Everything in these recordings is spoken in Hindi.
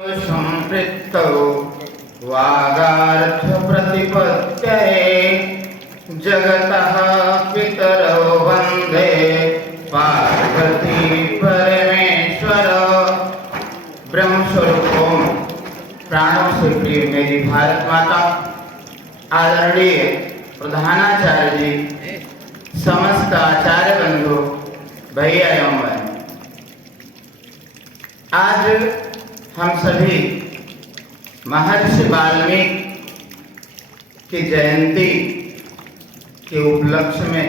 संपृक्तौ वागार्थ प्रतिपत्तये जगतः पितरौ वन्दे पार्वती परमेश्वर। ब्रह्मस्वरूप ओम प्राणों से प्रिय मेरी भारत माता, आदरणीय प्रधानाचार्य जी, समस्त आचार्य बंधु, भैया एवं बहन, आज हम सभी महर्षि वाल्मीकि की जयंती के उपलक्ष्य में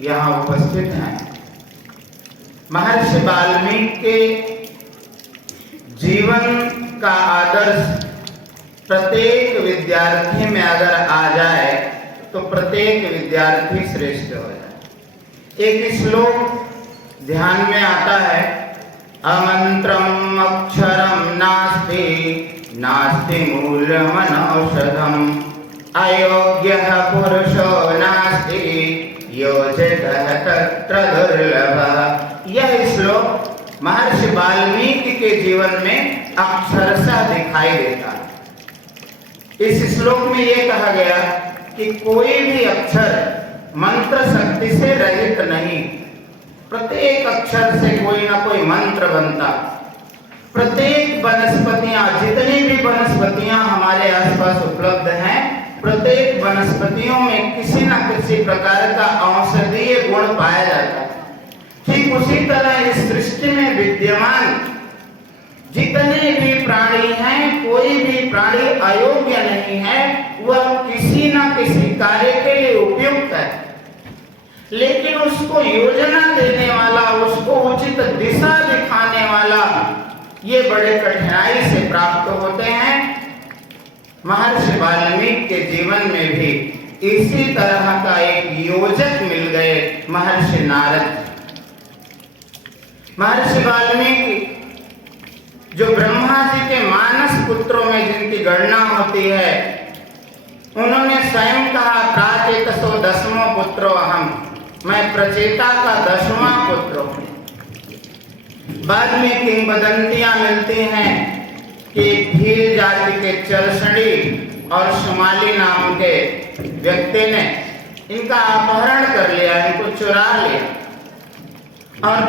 यहाँ उपस्थित हैं। महर्षि वाल्मीकि के जीवन का आदर्श प्रत्येक विद्यार्थी में अगर आ जाए तो प्रत्येक विद्यार्थी श्रेष्ठ हो जाए। एक श्लोक ध्यान में आता है, अमंत्रम अक्षरम नास्ति नास्ति मूलमनौषधम अयोग्यः पुरुषो नास्ति योजयतः तत्र दुर्लभः। यह श्लोक महर्षि वाल्मीकि के जीवन में अक्षरशः दिखाई देता है। इस श्लोक में यह कहा गया कि कोई भी अक्षर मंत्र शक्ति से रहित नहीं, प्रत्येक अक्षर से कोई ना कोई मंत्र बनता। प्रत्येक वनस्पतियां, जितनी भी वनस्पतियां हमारे आसपास उपलब्ध हैं, प्रत्येक वनस्पतियों में किसी न किसी प्रकार का औषधीय गुण पाया जाता है। ठीक उसी तरह इस सृष्टि में विद्यमान जितने भी प्राणी हैं, कोई भी प्राणी अयोग्य नहीं है, वह किसी न किसी कार्य के लिए उपयुक्त है, लेकिन उसको योजना देने वाला, उसको उचित दिशा दिखाने वाला, ये बड़े कठिनाई से प्राप्त होते हैं। महर्षि वाल्मीकि के जीवन में भी इसी तरह का एक योजक मिल गए, महर्षि नारद। महर्षि वाल्मीकि जो ब्रह्मा जी के मानस पुत्रों में जिनकी गणना होती है, उन्होंने स्वयं कहा, प्राचेतसो दसमो पुत्रो अहम, मैं प्रचेता का 10वां पुत्र हूं। बाद में किंवदंतियां मिलती हैं कि भील जाति के चरसड़ी और शुमाली नाम के व्यक्ति ने इनका अपहरण कर लिया, इनको चुरा लिया, और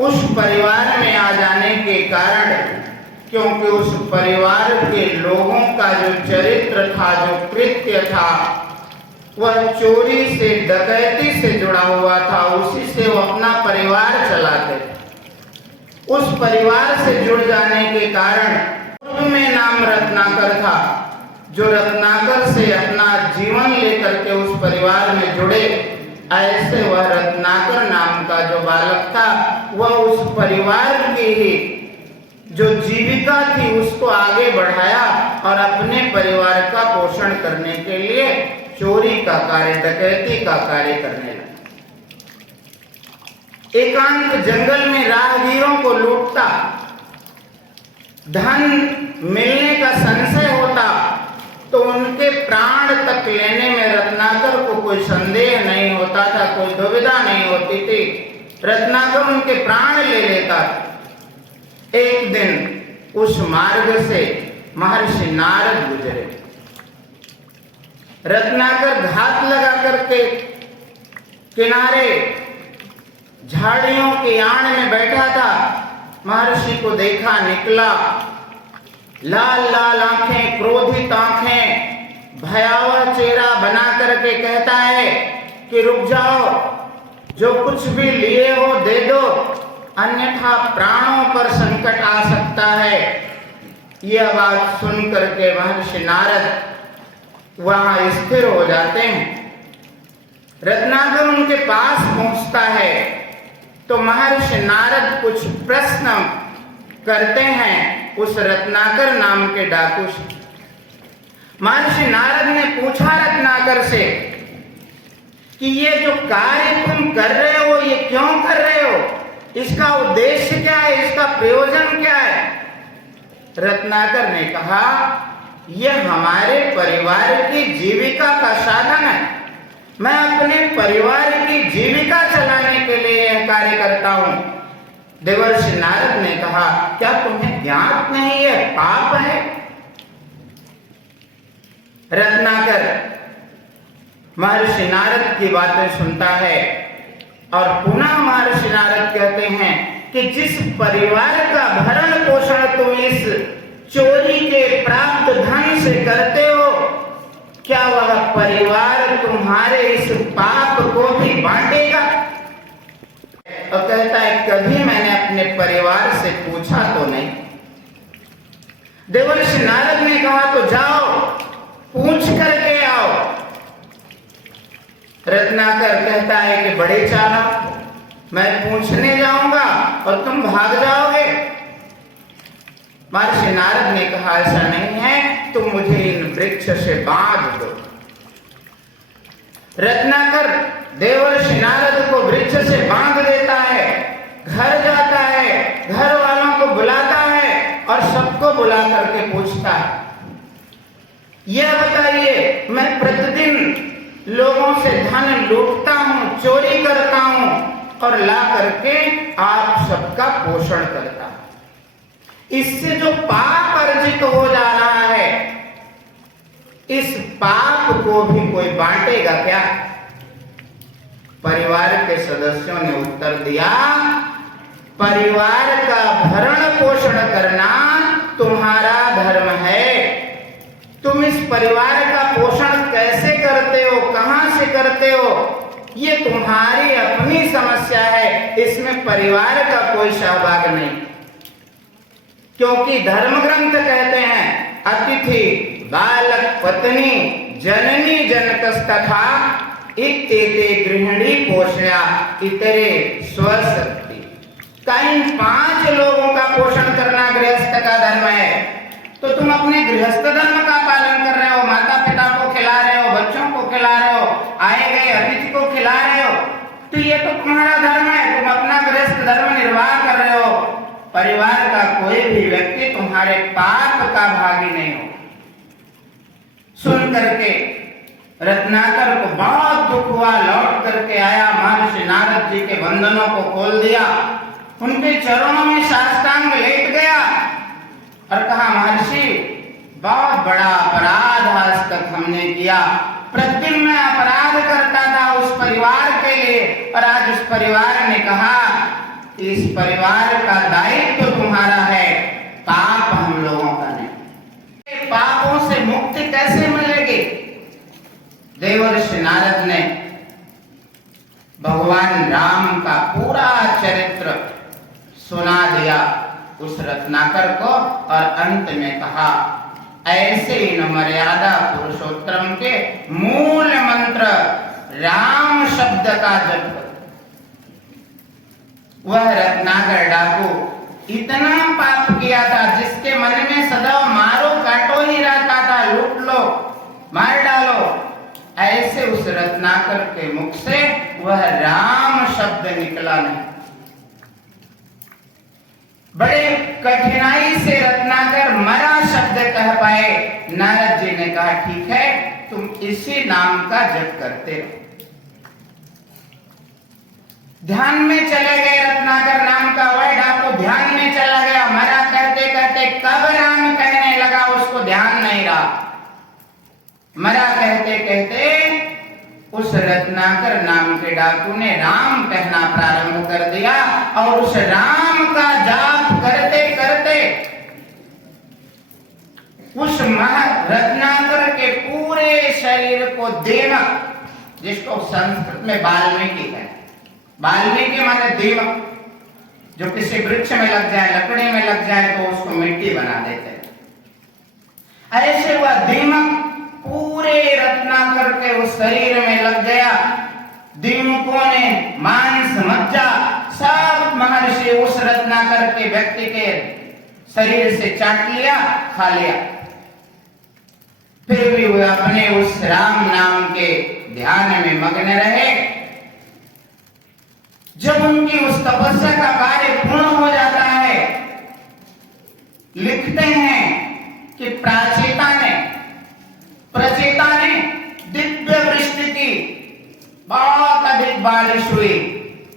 उस परिवार में आ जाने के कारण, क्योंकि उस परिवार के लोगों का जो चरित्र था, जो कृत्य था, वह चोरी से, डकैती से जुड़ा हुआ था, उसी से वो अपना परिवार चलाते। उस परिवार से जुड़ जाने के कारण पूर्व में नाम रत्नाकर था, जो रत्नाकर से अपना जीवन लेकर के उस परिवार में जुड़े। ऐसे वह रत्नाकर नाम का जो बालक था, वह उस परिवार की ही जो जीविका थी उसको आगे बढ़ाया और अपने परिवार का पोषण करने के लिए चोरी का कार्य, डकैती का कार्य करने लगा। एकांत जंगल में राहगीरों को लूटता, धन मिलने का संशय होता तो उनके प्राण तक लेने में रत्नाकर को कोई संदेह नहीं होता था, कोई दुविधा नहीं होती थी। रत्नाकर उनके प्राण ले लेता। एक दिन उस मार्ग से महर्षि नारद गुजरे। रत्नाकर घात लगा करके किनारे झाड़ियों के आड़ में बैठा था। महर्षि को देखा, निकला, लाल लाल आंखें, क्रोधित आंखें, भयावह चेहरा बना करके कहता है कि रुक जाओ, जो कुछ भी लिए हो दे दो, अन्यथा प्राणों पर संकट आ सकता है। यह बात सुन करके महर्षि नारद वहां स्थिर हो जाते हैं। रत्नाकर उनके पास पहुंचता है तो महर्षि नारद कुछ प्रश्न करते हैं उस रत्नाकर नाम के डाकू से। महर्षि नारद ने पूछा रत्नाकर से कि ये जो कार्य तुम कर रहे हो, ये क्यों कर रहे हो, इसका उद्देश्य क्या है, इसका प्रयोजन क्या है? रत्नाकर ने कहा, यह हमारे परिवार की जीविका का साधन है। मैं अपने परिवार की जीविका चलाने के लिए यह कार्य करता हूं। देवर्षि नारद ने कहा, क्या तुम्हें ज्ञात नहीं है पाप है? रत्नाकर महर्षि नारद की बातें सुनता है और पुनः महर्षि नारद कहते हैं कि जिस परिवार का भरण पोषण तुम इस चोरी के प्राप्त धन से करते हो, क्या वह परिवार तुम्हारे इस पाप को भी बांटेगा? और कहता है, कभी मैंने अपने परिवार से पूछा तो नहीं। देवर्षि नारद ने कहा, तो जाओ पूछ करके आओ। रत्नाकर कहता है कि बड़े चालाक, मैं पूछने जाऊंगा और तुम भाग जाओगे। महर्षि नारद ने कहा, ऐसा नहीं है, तुम मुझे इन वृक्ष से बांध दो। रत्नाकर देवर्षि नारद को वृक्ष से बांध देता है, घर जाता है, घर वालों को बुलाता है और सबको बुला करके पूछता है, यह बताइए, मैं प्रतिदिन लोगों से धन लूटता हूं, चोरी करता हूं और ला करके आप सबका पोषण करता हूं। इससे जो पाप अर्जित हो जा रहा है, इस पाप को भी कोई बांटेगा क्या? परिवार के सदस्यों ने उत्तर दिया, परिवार का भरण पोषण करना तुम्हारा धर्म है। तुम इस परिवार का पोषण कैसे करते हो, कहां से करते हो, ये तुम्हारी अपनी समस्या है, इसमें परिवार का कोई सहभाग नहीं। क्योंकि धर्म ग्रंथ कहते हैं, अतिथि बालक पत्नी जननी जनकस्तथा इत्येते गृहिणी पोषया इतरे स्वशक्ति। का इन 5 लोगों का पोषण करना गृहस्थ का धर्म है। तो तुम अपने गृहस्थ धर्म का पालन कर रहे हो, माता पिता को खिला रहे हो, बच्चों को खिला रहे हो, आए गए अतिथि को खिला रहे हो, तो ये तो तुम्हारा धर्म है, तुम अपना गृहस्थ धर्म निर्वाह कर रहे हो। परिवार का कोई भी व्यक्ति तुम्हारे पाप का भागी नहीं हो। सुन करके रत्नाकर को बहुत दुख हुआ, लौट करके आया, महर्षि नारद जी के बंधनों को खोल दिया, उनके चरणों में साष्टांग लेट गया और कहा, महर्षि बहुत बड़ा अपराध आज तक हमने किया। प्रतिदिन मैं अपराध करता था उस परिवार के लिए और आज उस परिवार ने कहा इस परिवार का दायित्व तुम्हारा है, पाप हम लोगों का नहीं। पापों से मुक्ति कैसे मिलेगी? देवर्षि नारद ने भगवान राम का पूरा चरित्र सुना दिया उस रत्नाकर को और अंत में कहा, ऐसे इन मर्यादा पुरुषोत्तम के मूल मंत्र राम शब्द का जप। वह रत्नाकर डाकू इतना पाप किया था, जिसके मन में सदा मारो काटो ही रहता था, लूट लो मार डालो। ऐसे उस रत्नाकर के मुख से वह राम शब्द निकला नहीं। बड़े कठिनाई से रत्नाकर मरा शब्द कह पाए। नारद जी ने कहा, ठीक है, तुम इसी नाम का जप करते रहो। ध्यान में चले गए, रत्नाकर नाम का वह डाकू ध्यान में चला गया। मरा कहते कहते कब राम कहने लगा, उसको ध्यान नहीं रहा। मरा कहते कहते उस रत्नाकर नाम के डाकू ने राम कहना प्रारंभ कर दिया और उस राम का जाप करते करते उस रत्नाकर के पूरे शरीर को दीमक, जिसको संस्कृत में वाल्मीकि है, वाल्मीकि माने दीमक, जो किसी वृक्ष में लग जाए, लकड़ी में लग जाए तो उसको मिट्टी बना देते हैं। ऐसे वह दीमक पूरे रत्नाकर के उस शरीर में लग गया। दीमकों ने मांस मज्जा सब महर्षि उस रत्नाकर के व्यक्ति के शरीर से चाट लिया, खा लिया। फिर भी वे अपने उस राम नाम के ध्यान में मग्न रहे। जब उनकी उस तपस्या का कार्य पूर्ण हो जाता है, लिखते हैं कि प्रचेता ने दिव्य वृष्टि की, बहुत अधिक बारिश हुई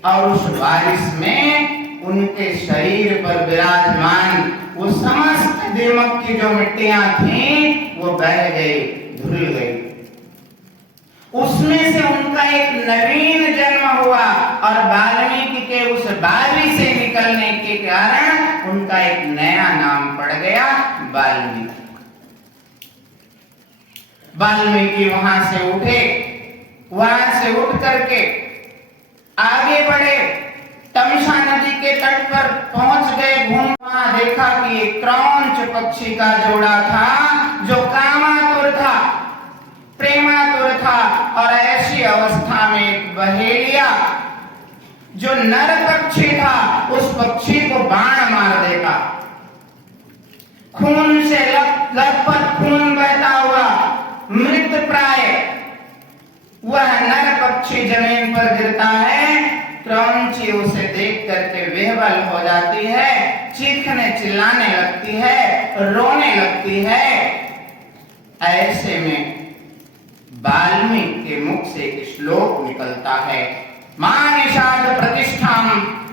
और उस बारिश में उन उनके शरीर पर विराजमान वो समस्त दीमक की जो मिट्टियां थीं वो बह गई, धुल गई। उसमें से उनका एक नवीन जन्म हुआ और वाल्मीकि के उस बारी से निकलने के कारण उनका एक नया नाम पड़ गया, वाल्मीकि। वाल्मीकि वहां से उठे, वहां से उठ करके आगे बढ़े, तमसा नदी के तट पर पहुंच गए। वहां देखा कि एक क्रौंच पक्षी का जोड़ा था जो कामातुर था, प्रेमातुर था, और ऐसी अवस्था में एक बहेलिया जो नर पक्षी था उस पक्षी को बाण मार देगा। खून से लथपथ खून बहता हुआ मृत प्राय वह नर पक्षी जमीन पर गिरता है। क्रौंची उसे देख करके विह्वल हो जाती है, चीखने चिल्लाने लगती है, रोने लगती है। ऐसे में वाल्मीकि के मुख से एक श्लोक निकलता है, मां निषाद प्रतिष्ठाम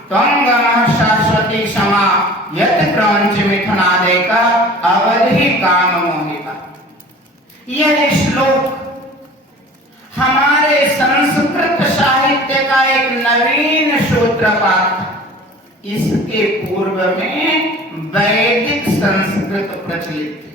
त्वं गमः शाश्वती क्षमा यत् क्रौंच मिथुनादेका अवधि काम मोहिका। यह श्लोक हमारे संस्कृत साहित्य का एक नवीन सूत्रपात था। इसके पूर्व में वैदिक संस्कृत प्रचलित थी।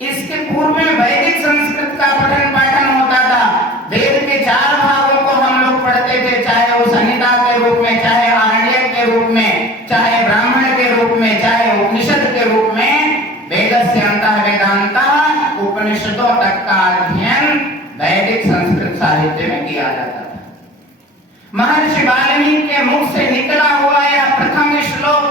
इसके पूर्व में वैदिक संस्कृत का पठन पाठन होता था। वेद के 4 भागों को हम लोग पढ़ते थे, चाहे वो संहिता के रूप में, चाहे आरण्यक के रूप में, चाहे ब्राह्मण के रूप में, चाहे उपनिषद के रूप में। वेदस्य अंतः वेदांतः, उपनिषदों तक का अध्ययन वैदिक संस्कृत साहित्य में किया जाता था। महर्षि वाल्मीकि के मुख से निकला हुआ यह प्रथम श्लोक,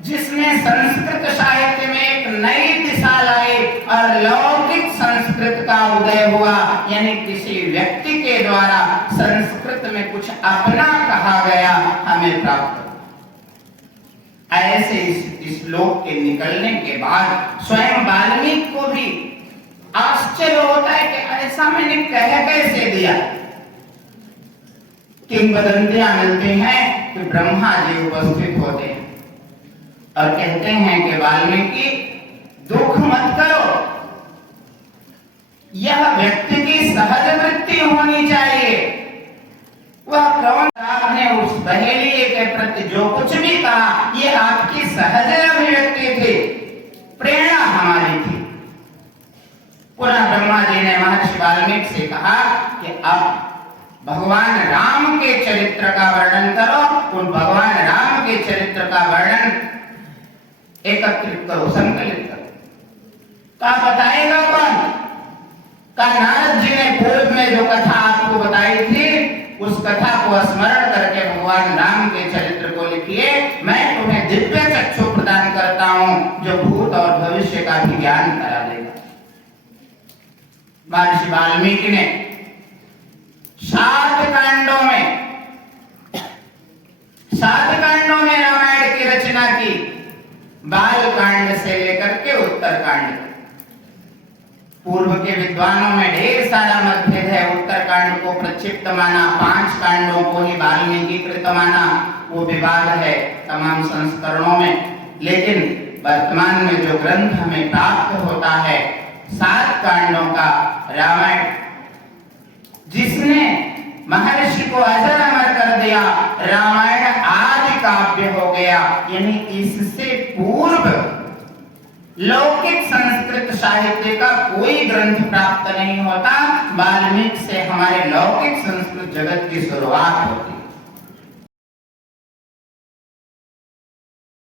जिसने संस्कृत साहित्य में एक नई दिशा लाई और लौकिक संस्कृत का उदय हुआ, यानी किसी व्यक्ति के द्वारा संस्कृत में कुछ अपना कहा गया, हमें प्राप्त। ऐसे इस श्लोक के निकलने के बाद स्वयं वाल्मीकि को भी आश्चर्य होता है कि ऐसा मैंने कह कैसे दिया। किंवदंतियां मिलती हैं कि ब्रह्मा जी उपस्थित होते हैं और कहते हैं कि वाल्मीकि दुख मत करो, यह व्यक्ति की सहज वृत्ति होनी चाहिए। वह कौन, आपने उस बहेलिए के प्रति जो कुछ भी कहा ये आपकी सहज अभिव्यक्ति थी, प्रेरणा हमारी थी। पुनः ब्रह्मा जी ने महर्षि वाल्मीकि से कहा कि अब भगवान राम के चरित्र का वर्णन करो। उन भगवान राम के चरित्र का वर्णन एकत्रित करो, संकलित करो। का बताएगा कौन? का नारद जी ने पूर्व में जो कथा आपको बताई थी उस कथा को स्मरण करके भगवान राम के चरित्र को लिखिए। मैं तुम्हें दिव्य चक्षु प्रदान करता हूं जो भूत और भविष्य का भी ज्ञान करा देगा। महर्षि वाल्मीकि ने 7 कांडों में रामायण की रचना की, बाल कांड से लेकर के उत्तर कांड। पूर्व के विद्वानों में ढेर सारा मतभेद है। उत्तर कांड को प्रक्षिप्त माना, 5 कांडों को ही वाल्मीकि कृत माना, वो विवाद है तमाम संस्करणों में। लेकिन वर्तमान में जो ग्रंथ हमें प्राप्त होता है 7 कांडों का रामायण, जिसने महर्षि को अजर अमर कर दिया, रामायण आदि काव्य हो गया। यानी इससे पूर्व लौकिक संस्कृत साहित्य का कोई ग्रंथ प्राप्त नहीं होता। वाल्मीकि से हमारे लौकिक संस्कृत जगत की शुरुआत होती है।